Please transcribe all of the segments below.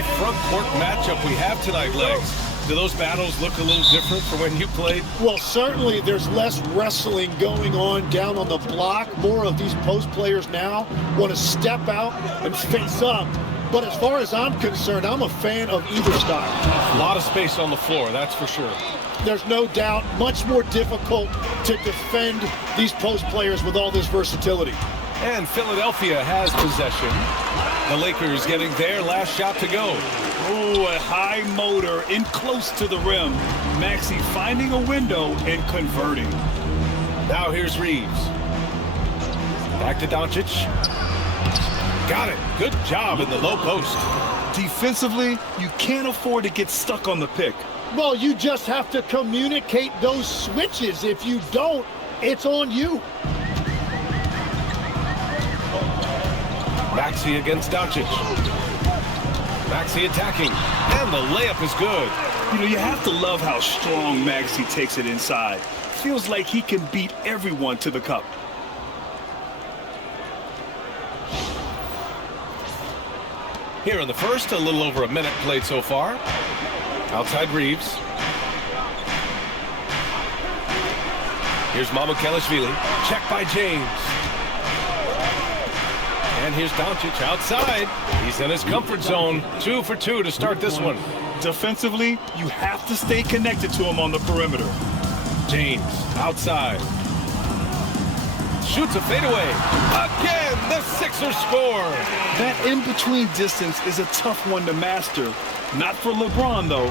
very front court matchup we have tonight, Legs. Do those battles look a little different from when you played? Well, certainly there's less wrestling going on down on the block. More of these post players now want to step out and face up. But as far as I'm concerned, I'm a fan of either style. A lot of space on the floor, that's for sure. There's no doubt much more difficult to defend these post players with all this versatility. And Philadelphia has possession. The Lakers getting their last shot to go. Oh, a high motor in close to the rim. Maxey finding a window and converting. Now here's Reeves. Back to Doncic. Got it. Good job in the low post. Defensively, you can't afford to get stuck on the pick. Well, you just have to communicate those switches. If you don't, it's on you. Maxey against Doncic. Maxey attacking, and the layup is good. You know, you have to love how strong Maxey takes it inside. Feels like he can beat everyone to the cup. Here in the first, a little over a minute played so far. Outside Reeves. Here's Mamukelashvili. Check by James. And here's Doncic outside. He's in his comfort zone. 2 for 2 to start this one. Defensively, you have to stay connected to him on the perimeter. James outside. Shoots a fadeaway. Again, the Sixers score. That in-between distance is a tough one to master. Not for LeBron, though.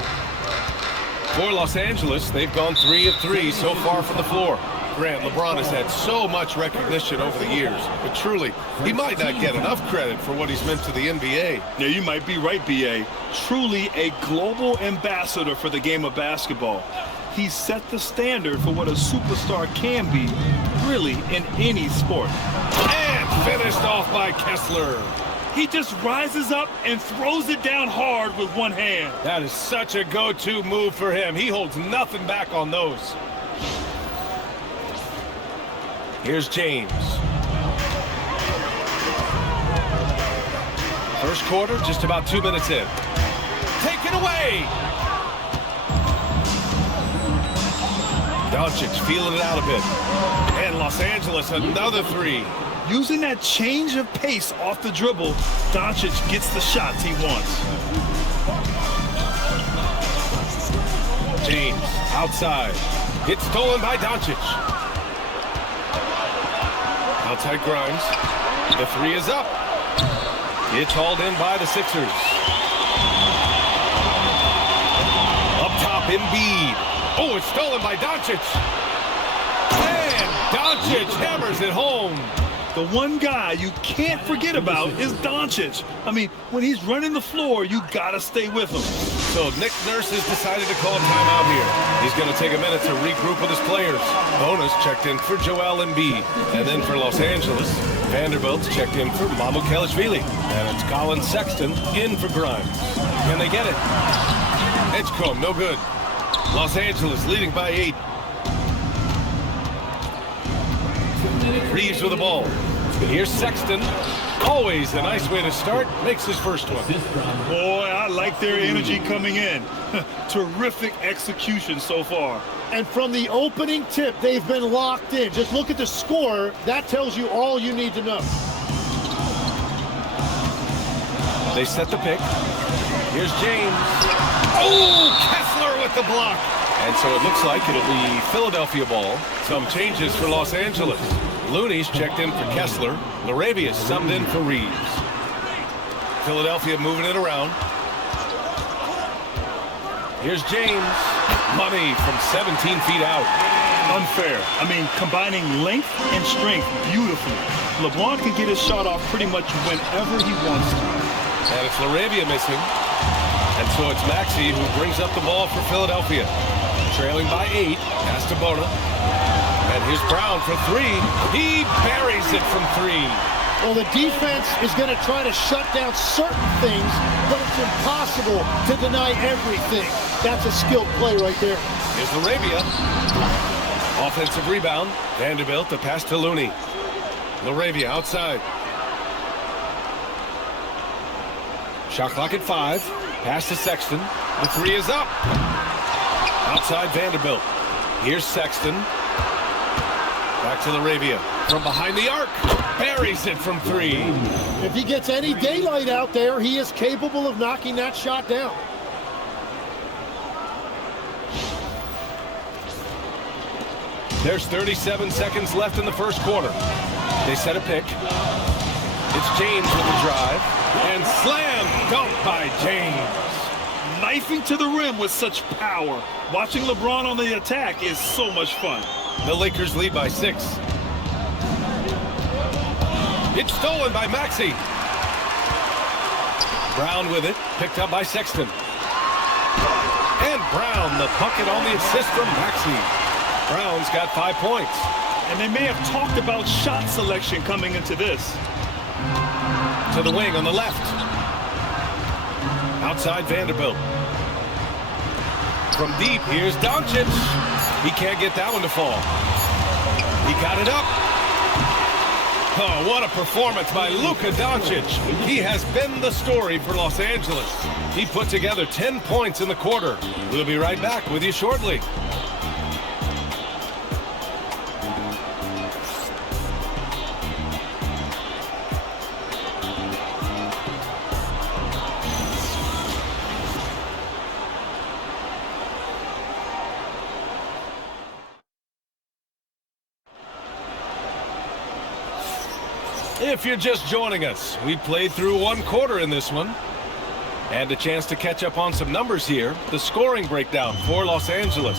For Los Angeles, they've gone 3 of 3 so far from the floor. Grant, LeBron has had so much recognition over the years, but truly, he might not get enough credit for what he's meant to the NBA. Yeah, you might be right, B.A. Truly a global ambassador for the game of basketball. He set the standard for what a superstar can be, really, in any sport. And finished off by Kessler. He just rises up and throws it down hard with one hand. That is such a go-to move for him. He holds nothing back on those. Here's James. First quarter, just about 2 minutes in. Taken away! Doncic feeling it out a bit. And Los Angeles, another 3. Using that change of pace off the dribble, Doncic gets the shots he wants. James, outside. It's stolen by Doncic. Outside Grimes. The 3 is up. It's hauled in by the Sixers. Up top, Embiid. Oh, it's stolen by Doncic. And Doncic hammers it home. The one guy you can't forget about is Doncic. I mean, when he's running the floor, you gotta stay with him. So Nick Nurse has decided to call timeout here. He's going to take a minute to regroup with his players. Bonus checked in for Joel Embiid. And then for Los Angeles, Vanderbilt's checked in for Mamukelashvili. And it's Colin Sexton in for Grimes. Can they get it? Edgecombe, no good. Los Angeles leading by 8. Reeves with the ball. Here's Sexton. Always a nice way to start. Makes his first one. Boy, I like their energy coming in. Terrific execution so far. And from the opening tip, they've been locked in. Just look at the score. That tells you all you need to know. They set the pick. Here's James. Oh, Kessler with the block. And so it looks like it'll be Philadelphia ball. Some changes for Los Angeles. Looney's checked in for Kessler. Laravia's subbed in for Reeves. Philadelphia moving it around. Here's James. Money from 17 feet out. Unfair. I mean, combining length and strength beautifully. LeBron can get his shot off pretty much whenever he wants to. And it's Laravia missing. And so it's Maxey who brings up the ball for Philadelphia. Trailing by 8. Pass to Bona. And here's Brown for 3. He buries it from 3. Well, the defense is going to try to shut down certain things, but it's impossible to deny everything. That's a skilled play right there. Here's Laravia. Offensive rebound. Vanderbilt, the pass to Looney. Laravia outside. Shot clock at 5. Pass to Sexton. The 3 is up. Outside Vanderbilt. Here's Sexton. Back to LaRavia. From behind the arc. Buries it from 3. If he gets any daylight out there, he is capable of knocking that shot down. There's 37 seconds left in the first quarter. They set a pick. It's James with the drive. And slam dunk by James. Knifing to the rim with such power. Watching LeBron on the attack is so much fun. The Lakers lead by 6. It's stolen by Maxey. Brown with it, picked up by Sexton. And Brown, the bucket on the assist from Maxey. Brown's got 5 points. And they may have talked about shot selection coming into this. To the wing on the left. Outside Vanderbilt. From deep, here's Doncic. He can't get that one to fall. He got it up. Oh, what a performance by Luka Doncic. He has been the story for Los Angeles. He put together 10 points in the quarter. We'll be right back with you shortly. If you're just joining us, we played through 1 quarter in this one. And a chance to catch up on some numbers here. The scoring breakdown for Los Angeles.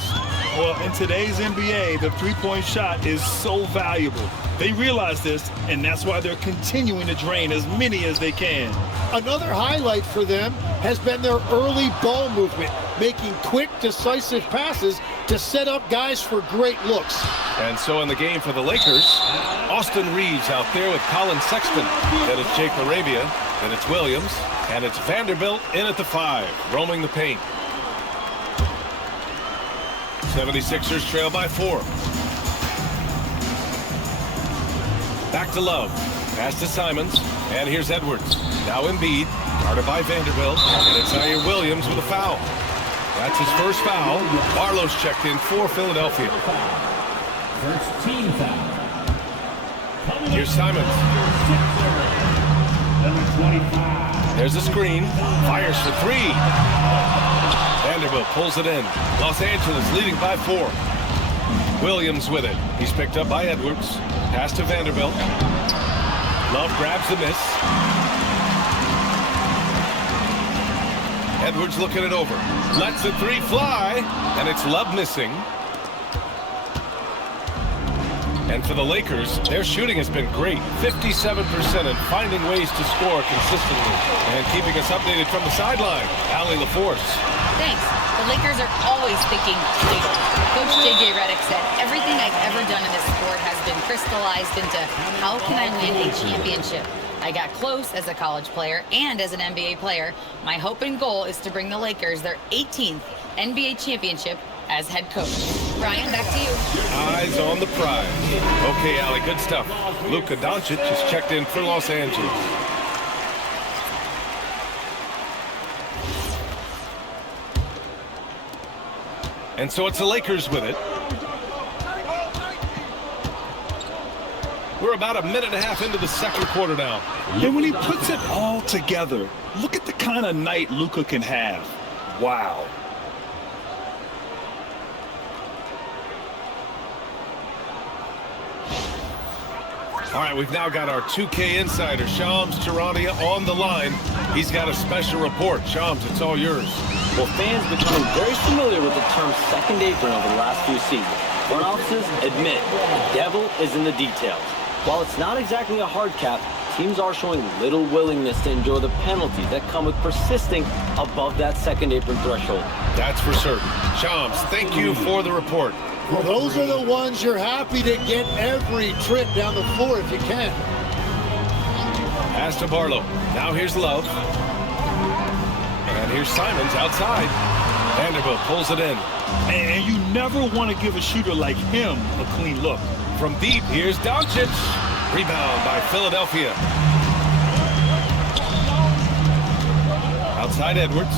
Well, in today's NBA, the three-point shot is so valuable. They realize this, and that's why they're continuing to drain as many as they can. Another highlight for them has been their early ball movement, making quick, decisive passes to set up guys for great looks. And so in the game for the Lakers, Austin Reeves out there with Colin Sexton. Then it's Jake LaRavia, then it's Williams, and it's Vanderbilt in at the 5, roaming the paint. 76ers trail by 4. Back to Love. Pass to Simons. And here's Edwards. Now Embiid. Guarded by Vanderbilt. And it's Zaire Williams with a foul. That's his first foul. Barlow's checked in for Philadelphia. First team foul. Here's Simons. Number 25. There's a screen. Fires for 3. Vanderbilt pulls it in. Los Angeles leading by 4. Williams with it. He's picked up by Edwards. Pass to Vanderbilt. Love grabs the miss. Edwards looking it over. Lets the 3 fly. And it's Love missing. And for the Lakers, their shooting has been great. 57% and finding ways to score consistently. And keeping us updated from the sideline, Allie LaForce. Thanks. The Lakers are always thinking bigger. Coach J.J. Redick said, everything I've ever done in this sport has been crystallized into how can I win a championship. I got close as a college player and as an NBA player. My hope and goal is to bring the Lakers their 18th NBA championship as head coach. Ryan, back to you. Eyes on the prize. Okay, Allie, good stuff. Luka Doncic is checked in for Los Angeles. And so it's the Lakers with it. We're about a minute and a half into the second quarter now. And when he puts it all together, look at the kind of night Luka can have. Wow. All right, we've now got our 2K insider, Shams Charania, on the line. He's got a special report. Shams, it's all yours. Well, fans becoming very familiar with the term second apron over the last few seasons. Front offices admit the devil is in the details. While it's not exactly a hard cap, teams are showing little willingness to endure the penalties that come with persisting above that second apron threshold. That's for certain. Shams, thank you for the report. Well, those are the ones you're happy to get every trip down the floor if you can. Pass to Barlow. Now here's Love. And here's Simons outside. Vanderbilt pulls it in. And you never want to give a shooter like him a clean look. From deep, here's Doncic. Rebound by Philadelphia. Outside Edwards.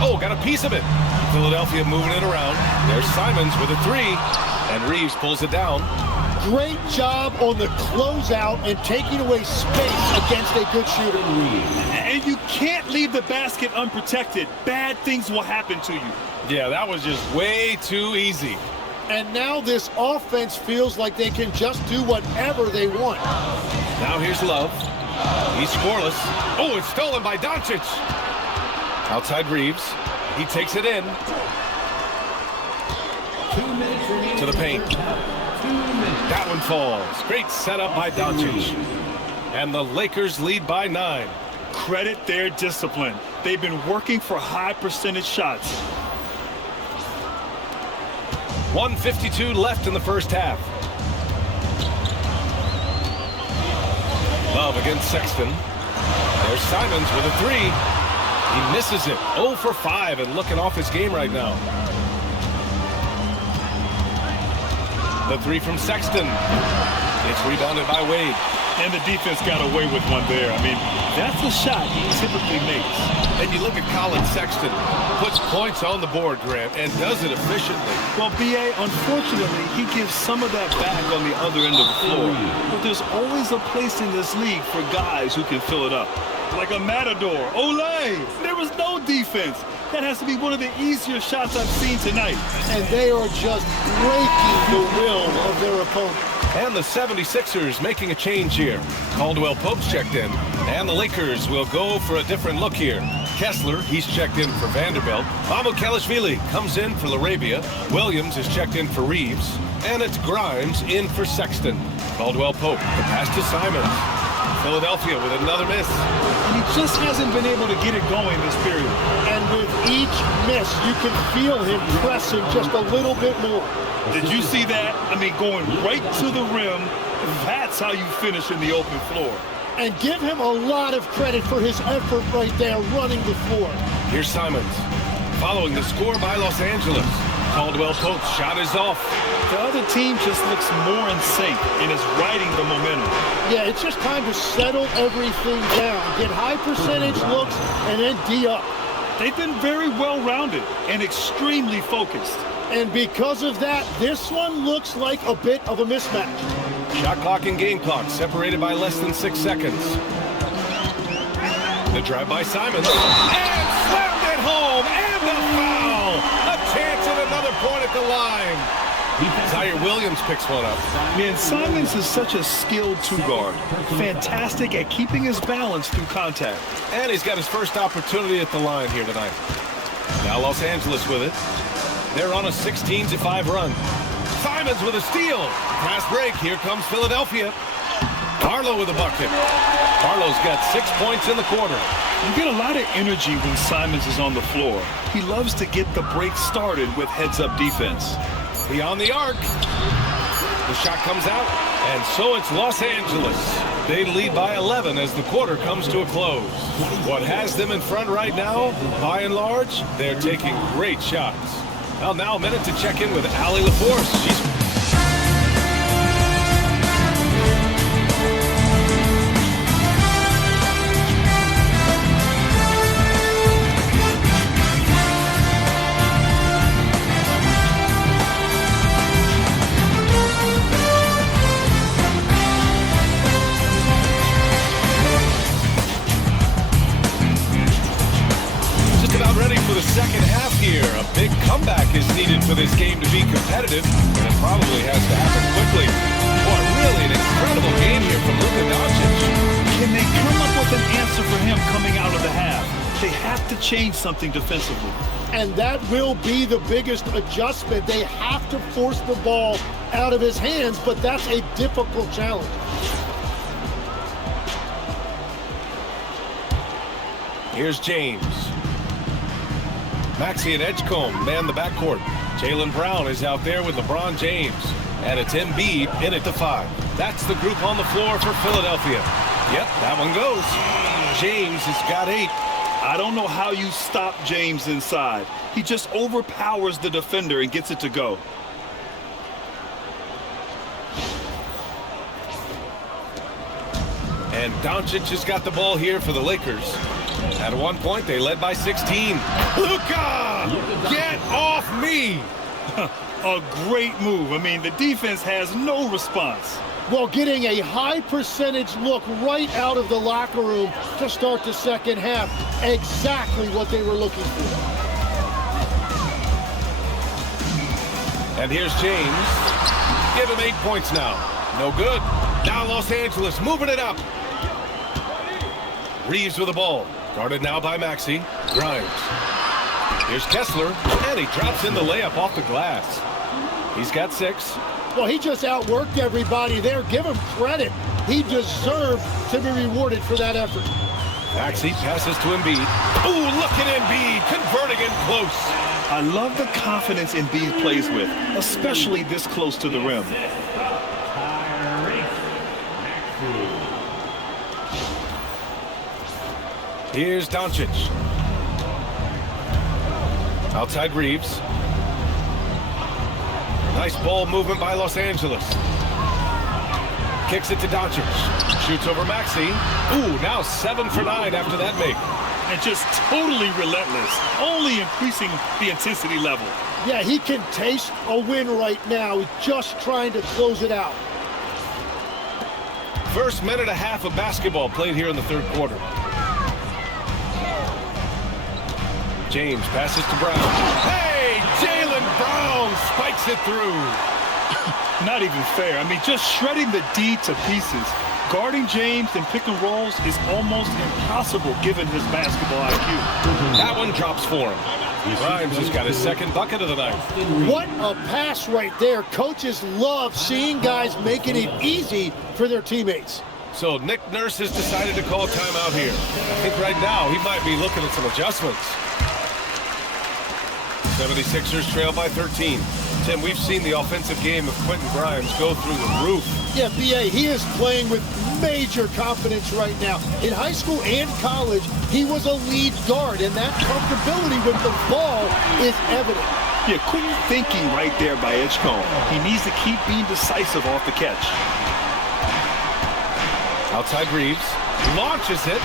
Oh, got a piece of it. Philadelphia moving it around. There's Simons with a three, and Reeves pulls it down. Great job on the closeout and taking away space against a good shooter. And you can't leave the basket unprotected. Bad things will happen to you. Yeah, that was just way too easy. And now this offense feels like they can just do whatever they want. Now here's Love. He's scoreless. Oh, it's stolen by Doncic. Outside Reeves. He takes it in. 2 minutes remaining. To the paint. 2 minutes. That one falls. Great setup by Doncic. And the Lakers lead by 9. Credit their discipline. They've been working for high percentage shots. 1:52 left in the first half. Love against Sexton. There's Simons with a three. He misses it. 0 for 5 and looking off his game right now. The three from Sexton. It's rebounded by Wade. And the defense got away with one there. I mean, that's a shot he typically makes. And you look at Colin Sexton. Puts points on the board, Grant, and does it efficiently. Well, B.A., unfortunately, he gives some of that back on the other end of the floor. But there's always a place in this league for guys who can fill it up. Like a matador. Olay! There was no defense. That has to be one of the easier shots I've seen tonight. And they are just breaking the will of their opponent. And the 76ers making a change here. Caldwell Pope's checked in, and the Lakers will go for a different look here. Kessler, he's checked in for Vanderbilt. Mamukelashvili comes in for LaRabia. Williams is checked in for Reeves. And it's Grimes in for Sexton. Caldwell Pope, the pass to Simons. Philadelphia with another miss. And he just hasn't been able to get it going this period. And with each miss, you can feel him pressing just a little bit more. Did you see that? I mean, going right to the rim. That's how you finish in the open floor. And give him a lot of credit for his effort right there running the floor. Here's Simons. Following the score by Los Angeles. Caldwell Pope's shot is off. The other team just looks more in sync and is riding the momentum. Yeah, it's just time to settle everything down. Get high percentage looks and then D up. They've been very well-rounded and extremely focused. And because of that, this one looks like a bit of a mismatch. Shot clock and game clock separated by less than 6 seconds. The drive by Simons. And slammed it home. And the foul. A chance at another point at the line. Zaire Williams picks one up. Man, Simons is such a skilled two-guard. Fantastic at keeping his balance through contact. And he's got his first opportunity at the line here tonight. Now Los Angeles with it. They're on a 16-5 run. Simons with a steal. Fast break. Here comes Philadelphia. Barlow with a bucket. Barlow's got 6 points in the quarter. You get a lot of energy when Simons is on the floor. He loves to get the break started with heads-up defense. Beyond the arc. The shot comes out, and so it's Los Angeles. They lead by 11 as the quarter comes to a close. What has them in front right now, by and large, they're taking great shots. Well, now a minute to check in with Allie LaForce. She's second half here. A big comeback is needed for this game to be competitive, and it probably has to happen quickly. Boy, really an incredible game here from Luka Doncic. Can they come up with an answer for him coming out of the half? They have to change something defensively. And that will be the biggest adjustment. They have to force the ball out of his hands, but that's a difficult challenge. Here's James. Maxey and Edgecombe man the backcourt. Jaylen Brown is out there with LeBron James. And it's Embiid in at the 5. That's the group on the floor for Philadelphia. Yep, that one goes. James has got 8. I don't know how you stop James inside. He just overpowers the defender and gets it to go. And Doncic has got the ball here for the Lakers. At one point, they led by 16. Luka! Get off me! A great move. I mean, the defense has no response. Well, getting a high percentage look right out of the locker room to start the second half. Exactly what they were looking for. And here's James. Give him 8 points now. No good. Now Los Angeles moving it up. Reeves with the ball. Guarded now by Maxey. Grimes. Here's Kessler. And he drops in the layup off the glass. He's got 6. Well, he just outworked everybody there. Give him credit. He deserved to be rewarded for that effort. Maxey passes to Embiid. Ooh, look at Embiid converting in close. I love the confidence Embiid plays with, especially this close to the rim. Here's Doncic. Outside Reeves. Nice ball movement by Los Angeles. Kicks it to Doncic. Shoots over Maxey. Ooh, now 7 for 9 after that make. And just totally relentless, only increasing the intensity level. Yeah, he can taste a win right now, just trying to close it out. First minute and a half of basketball played here in the third quarter. James passes to Brown. Hey, Jaylen Brown spikes it through. Not even fair. I mean, just shredding the D to pieces. Guarding James in pick and rolls is almost impossible given his basketball IQ. That one drops for him. Grimes has got his second bucket of the night. What a pass right there. Coaches love seeing guys making it easy for their teammates. So Nick Nurse has decided to call timeout here. I think right now he might be looking at some adjustments. 76ers trail by 13. Tim, we've seen the offensive game of Quentin Grimes go through the roof. Yeah, B.A., he is playing with major confidence right now. In high school and college, he was a lead guard, and that comfortability with the ball is evident. Yeah, quick thinking right there by Edgecombe. He needs to keep being decisive off the catch. Outside Reeves. Launches it.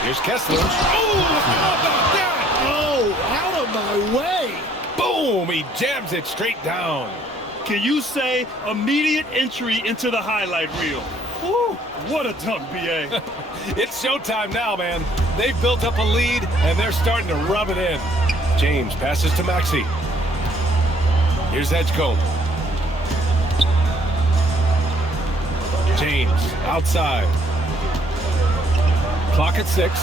Here's Kessler. Oh, how about that? Oh, out of my way. Boom! He jams it straight down. Can you say immediate entry into the highlight reel? Woo, what a dunk, B.A. It's showtime now, man. They've built up a lead, and they're starting to rub it in. James passes to Maxey. Here's Edgecombe. James outside. Clock at 6.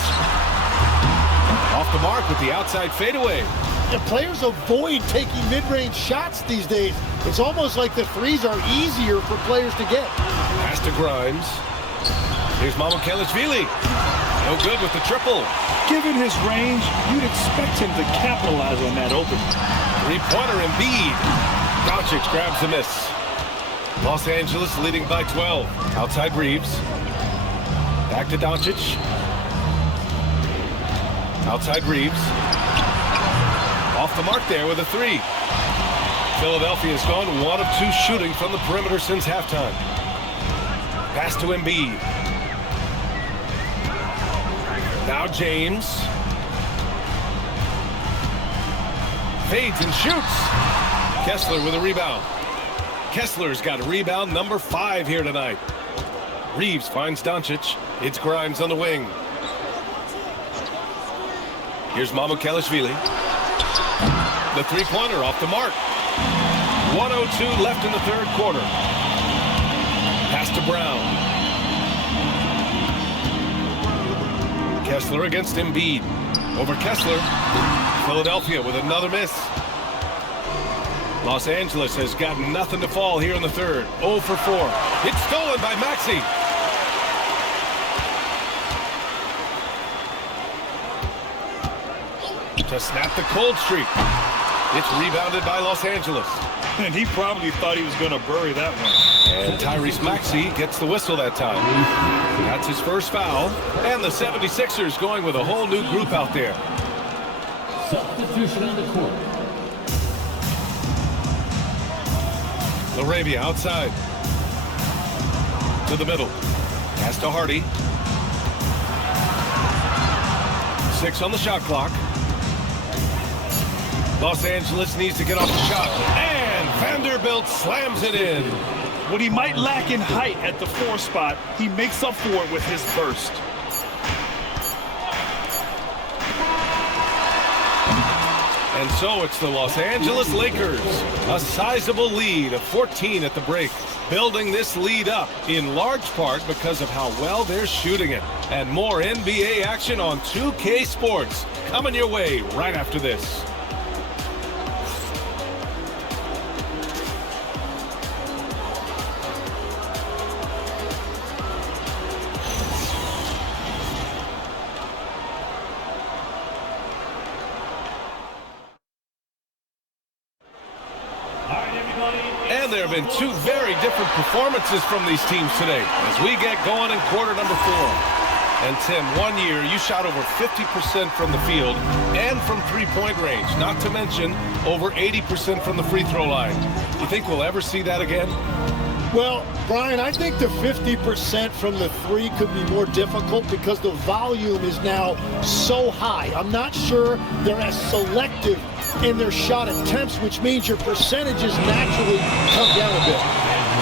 Off the mark with the outside fadeaway. The players avoid taking mid-range shots these days. It's almost like the threes are easier for players to get. Pass to Grimes. Here's Mamukelashvili. No good with the triple. Given his range, you'd expect him to capitalize on that open. Three-pointer Embiid. Doncic grabs the miss. Los Angeles leading by 12. Outside Reeves. Back to Doncic. Outside Reeves. Off the mark there with a 3. Philadelphia's gone 1 of 2 shooting from the perimeter since halftime. Pass to Embiid. Now James. Fades and shoots. Kessler with a rebound. Kessler's got rebound number 5 here tonight. Reeves finds Doncic. It's Grimes on the wing. Here's Mamukelashvili. The three-pointer off the mark. 1:02 left in the third quarter. Pass to Brown. Kessler against Embiid. Over Kessler. Philadelphia with another miss. Los Angeles has got nothing to fall here in the third. 0 for 4. It's stolen by Maxey. To snap the cold streak. It's rebounded by Los Angeles. And he probably thought he was going to bury that one. And Tyrese Maxey gets the whistle that time. That's his first foul. And the 76ers going with a whole new group out there. Substitution on the court. LaRavia outside. To the middle. Pass to Hardy. 6 on the shot clock. Los Angeles needs to get off the shot. And Vanderbilt slams it in. What he might lack in height at the 4 spot, he makes up for it with his burst. And so it's the Los Angeles Lakers. A sizable lead of 14 at the break. Building this lead up in large part because of how well they're shooting it. And more NBA action on 2K Sports coming your way right after this. And there have been 2 very different performances from these teams today as we get going in quarter number 4. And Tim, 1 year you shot over 50% from the field and from three-point range, not to mention over 80% from the free throw line. You think we'll ever see that again? Well, Brian, I think the 50% from the 3 could be more difficult because the volume is now so high. I'm not sure they're as selective in their shot attempts, which means your percentages naturally come down a bit.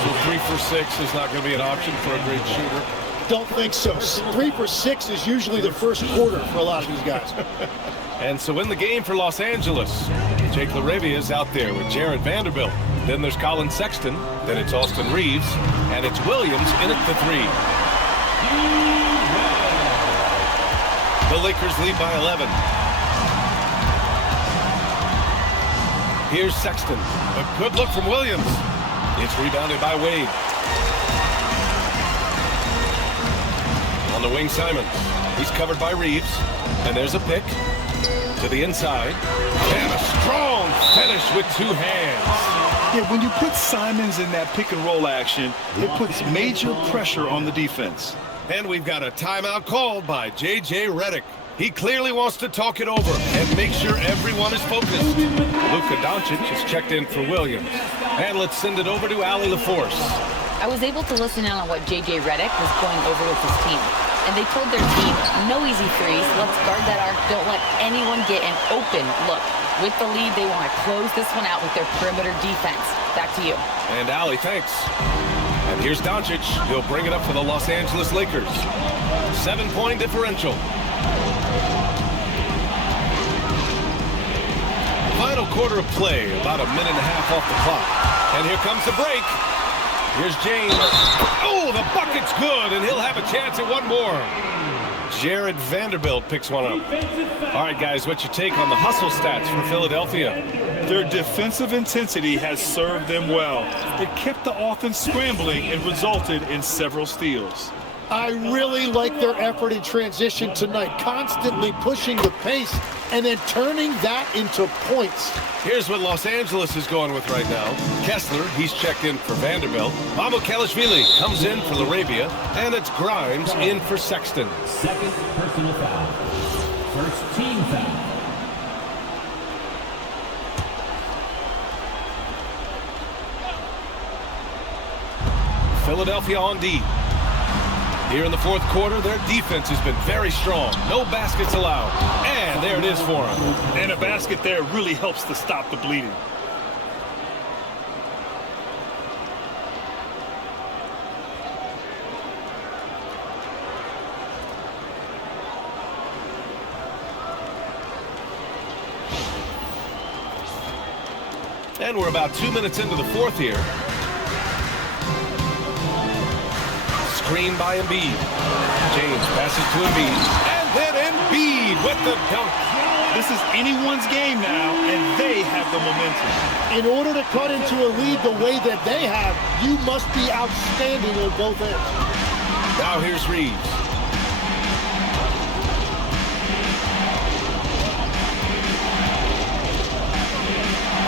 So 3 for 6 is not going to be an option for a great shooter? Don't think so. 3 for 6 is usually the first quarter for a lot of these guys. And so in the game for Los Angeles, Jake LaRavia is out there with Jared Vanderbilt. Then there's Colin Sexton. Then it's Austin Reeves. And it's Williams in at the 3. The Lakers lead by 11. Here's Sexton. A good look from Williams. It's rebounded by Wade. On the wing, Simons. He's covered by Reeves. And there's a pick to the inside. And a strong finish with 2 hands. Yeah, when you put Simons in that pick and roll action, it puts major pressure on the defense. And we've got a timeout called by J.J. Redick. He clearly wants to talk it over and make sure everyone is focused. Luka Doncic has checked in for Williams. And let's send it over to Allie LaForce. I was able to listen in on what J.J. Redick was going over with his team. And they told their team, no easy threes. Let's guard that arc. Don't let anyone get an open look. With the lead, they want to close this one out with their perimeter defense. Back to you. And Allie, thanks. And here's Doncic. He'll bring it up for the Los Angeles Lakers. 7-point differential. Final quarter of play, about a minute and a half off the clock. And here comes the break. Here's James. Oh, the bucket's good, and he'll have a chance at one more. Jared Vanderbilt picks one up. All right, guys, what's your take on the hustle stats for Philadelphia? Their defensive intensity has served them well. It kept the offense scrambling and resulted in several steals. I really like their effort in transition tonight, constantly pushing the pace and then turning that into points. Here's what Los Angeles is going with right now. Kessler, he's checked in for Vanderbilt. Mamukelashvili comes in for LaRavia, and it's Grimes in for Sexton. Second personal foul. First team foul. Philadelphia on D. Here in the 4th quarter, their defense has been very strong. No baskets allowed. And there it is for them. And a basket there really helps to stop the bleeding. And we're about 2 minutes into the 4th here. Screen by Embiid. James passes to Embiid. And then Embiid with the dunk. This is anyone's game now, and they have the momentum. In order to cut into a lead the way that they have, you must be outstanding on both ends. Now here's Reeves.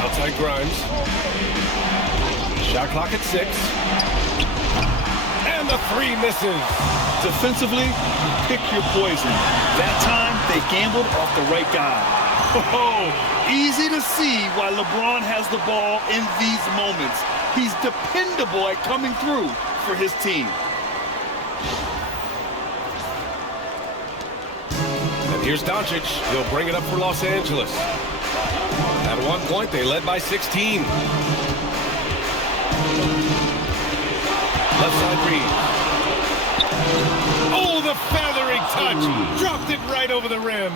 Outside Grimes. Shot clock at 6. And the 3 misses. Defensively, you pick your poison. That time, they gambled off the right guy. Oh, easy to see why LeBron has the ball in these moments. He's dependable at coming through for his team. Here's Doncic. He'll bring it up for Los Angeles. At one point, they led by 16. Left side Reed. Oh, the feathering touch. Dropped it right over the rim.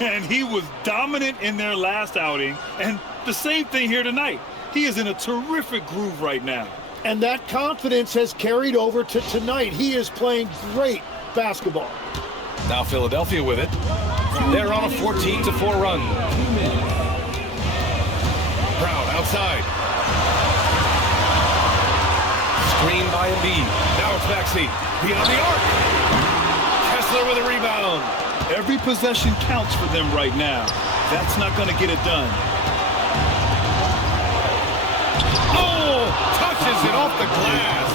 And he was dominant in their last outing. And the same thing here tonight. He is in a terrific groove right now. And that confidence has carried over to tonight. He is playing great basketball. Now Philadelphia with it. They're on a 14-4 run. Brown outside. Screen by Embiid. Now it's Maxey. Beyond the arc. Kessler with a rebound. Every possession counts for them right now. That's not going to get it done. Oh, touches it off the glass.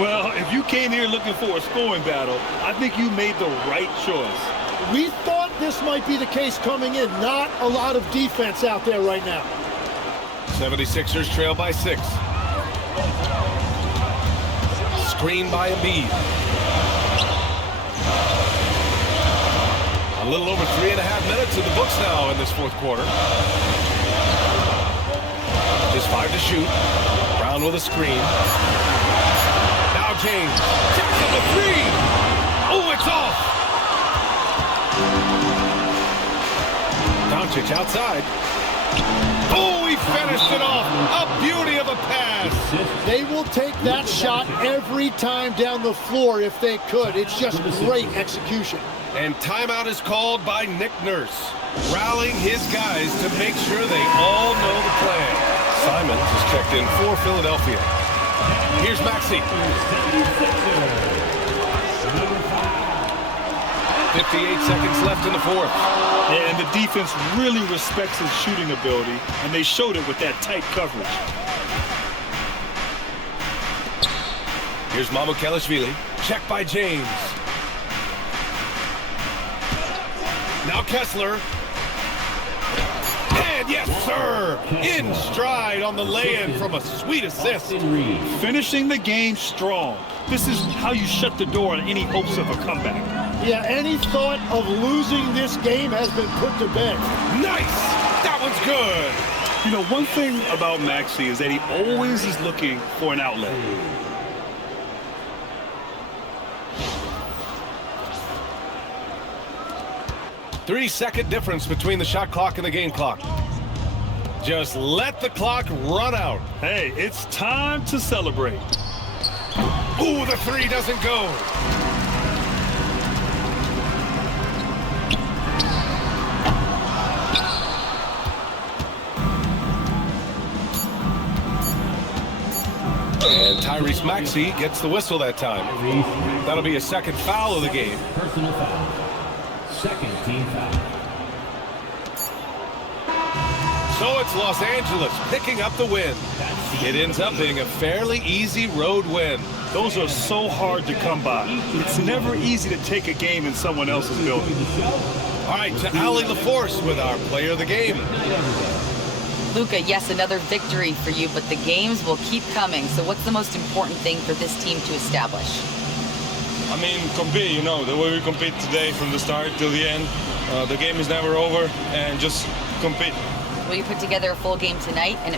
Well, if you came here looking for a scoring battle, I think you made the right choice. We thought this might be the case coming in. Not a lot of defense out there right now. 76ers trail by 6. Screen by Embiid. A little over 3.5 minutes in the books now in this fourth quarter. Just 5 to shoot. Brown with a screen. Now James. Jacks up a 3. Oh, it's off. Doncic outside. Oh, he finished it off. A beauty of a pass. They will take that shot every time down the floor if they could. It's just great execution. And timeout is called by Nick Nurse, rallying his guys to make sure they all know the plan. Simons is checked in for Philadelphia. Here's Maxey. 58 seconds left in the fourth. And the defense really respects his shooting ability, and they showed it with that tight coverage. Here's Mamukelashvili. Check by James. Now Kessler. And yes, sir! In stride on the lay-in from a sweet assist. Finishing the game strong. This is how you shut the door on any hopes of a comeback. Yeah, any thought of losing this game has been put to bed. Nice! That one's good! You know, one thing about Maxey is that he always is looking for an outlet. Three-second difference between the shot clock and the game clock. Just let the clock run out. Hey, it's time to celebrate. Ooh, the 3 doesn't go. And Tyrese Maxey gets the whistle that time. That'll be a second foul of the game. Personal foul. Second team foul. So it's Los Angeles picking up the win. It ends up being a fairly easy road win. Those are so hard to come by. It's never easy to take a game in someone else's building. All right, to Allie LaForce with our player of the game. Luka, yes, another victory for you, but the games will keep coming. So what's the most important thing for this team to establish? I mean, compete, you know, the way we compete today from the start till the end. The game is never over, and just compete. Will you put together a full game tonight? And